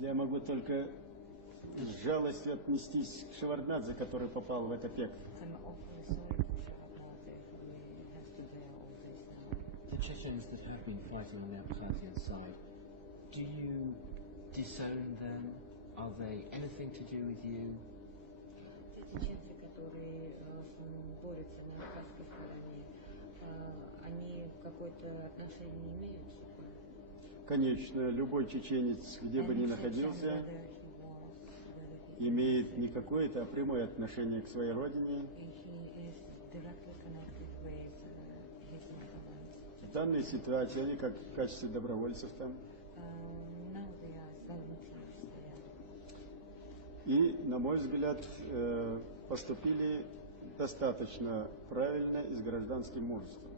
Я могу только с жалостью отнестись к Шеварднадзе, который попал в это пекло. The Chechens that have been fighting on the Abkhazian side, do you disown them? Are they anything to do with you? Чеченцы, которые борются на абхазской стороне, они какое-то отношение имеют? Конечно, любой чеченец, где бы ни находился, имеет не какое-то, а прямое отношение к своей родине. В данной ситуации они как в качестве добровольцев там. И, на мой взгляд, поступили достаточно правильно и с гражданским мужеством.